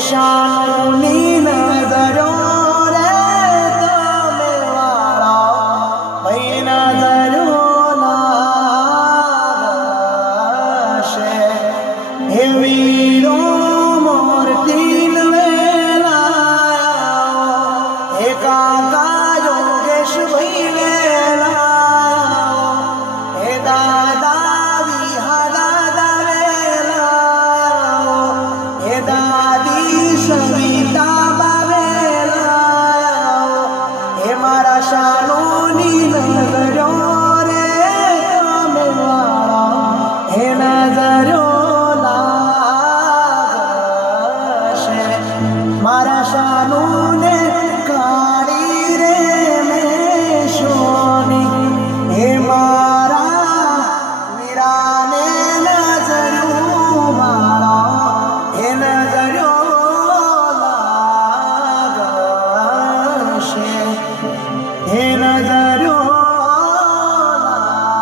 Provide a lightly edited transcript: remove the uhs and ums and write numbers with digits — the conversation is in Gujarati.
શાની નજરો રે તમે વાળા ભાઈ નજરો લાગશે હે વીરો મોરતીન વેલા હે કાકા યોગેશ ભાઈ વેલા હે દાદા વિહારા દાવેલા હે દાદી સવિતા બાવેલા હે મારા શાનોની નજરો રે તમે વાળા હે નજરો લાગશે મારા શાનોને કાળી રે મેં સોની હે મારા વીરાને નજરો મારા હે નજરો લાગશે હે નજરો લાગશે।